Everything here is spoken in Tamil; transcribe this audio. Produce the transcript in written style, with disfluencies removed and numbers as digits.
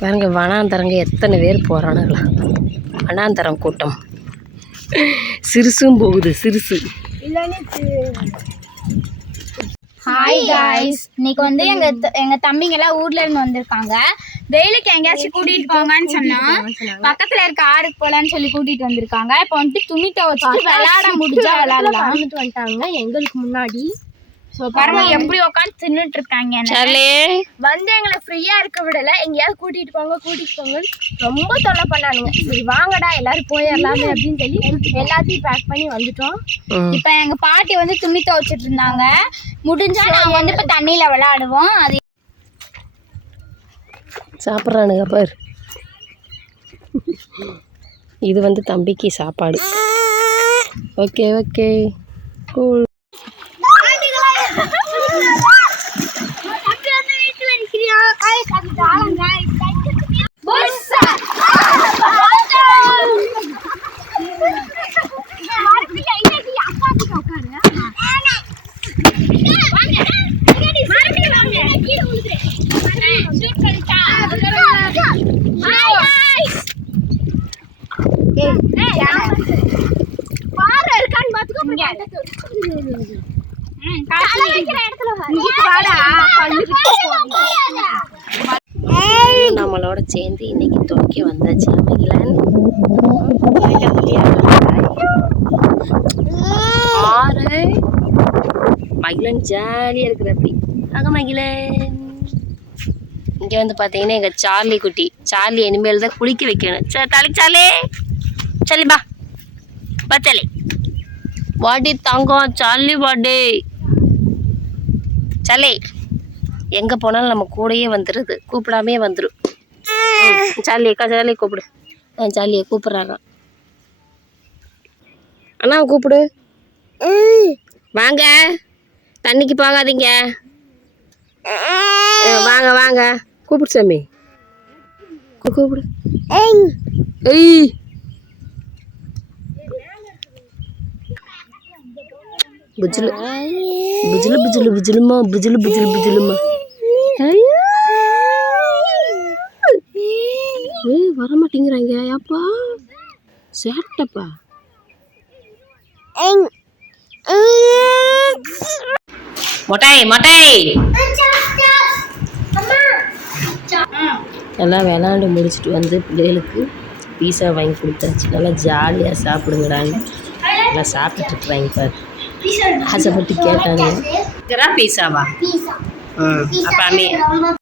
பாருங்க வனாந்தரங்க எத்தனை பேர் போகிறானுங்களா. வனாந்தரம் கூட்டம். சிறுசும் போகுது சிறுசு. ஹாய் காய்ஸ், இன்னைக்கு வந்து எங்க தம்பிங்கெல்லாம் ஊர்ல இருந்து வந்திருக்காங்க. வெயிலுக்கு எங்கேயாச்சும் கூட்டிட்டு போங்கன்னு சொன்னா பக்கத்துல இருக்க ஆறுக்கு போலான்னு சொல்லி கூட்டிட்டு வந்திருக்காங்க. இப்போ வந்துட்டு துணி துவைச்சிட்டு விளையாட முடிஞ்சா விளையாடலாம் வந்துட்டாங்க எங்களுக்கு முன்னாடி. பாருங்க எப்படி உட்காந்து தின்னுட்டு இருக்காங்க. வந்து எங்களை ஃப்ரீயா இருக்க விடல, எங்கேயாவது கூட்டிட்டு போங்கன்னு ரொம்ப தொல்லை பண்ணானுங்க. சரி வாங்கடா எல்லாரும் போயிடலாமே அப்படின்னு சொல்லி எல்லாத்தையும் பேக் பண்ணி வந்துட்டோம். இப்ப எங்க பாட்டி வந்து துணி துவைச்சிட்டு இருந்தாங்க. முடிஞ்சா நாங்க வந்து இப்ப தண்ணியில விளையாடுவோம். அது சாப்பிட்றானுங்க பாரு. இது வந்து தம்பிக்கு சாப்பாடு. Okay okay cool. நம்மளோட சேர்ந்து இன்னைக்கு துவைக்க வந்தாச்சு. மகிழன் ஜாலியா இருக்கிற அப்படி மகிழன். இங்க வந்து பாத்தீங்கன்னா எங்க சார்லி குட்டி. சார்லி இனிமேல் தான் குளிக்க வைக்கணும். சார்லி பா பச்சலி வாடி தங்கம். சார்லி வாடி சார்லி. எங்கே போனாலும் நம்ம கூடயே வந்துடுது, கூப்பிடாமே வந்துடும். சார்லி கூப்பிடு. சார்லியை கூப்பிட்றாங்க. அண்ணா கூப்பிடு. வாங்க தண்ணிக்கு போகாதீங்க. வாங்க வாங்க கூப்பிடு சாமி. கூப்பிடு. ஏய் புஜிலு புஜிலு புஜிலு புஜிலுமா புஜிலு புஜிலு புஜிலுமா. வர மாட்டேங்கிறாங்க. யாப்பா சேட்டப்பா. மொட்டை மொட்டை எல்லாம் விளாண்டு முடிச்சுட்டு வந்து பிள்ளைகளுக்கு பீஸா வாங்கி கொடுத்தாச்சு. நல்லா ஜாலியாக சாப்பிடுங்கிறாங்க. நல்லா சாப்பிட்டுட்டு இருக்கிறாங்க பாரு. ஆசைப்பட்டு கேட்டாங்க. பீஸாவா? அப்பாமே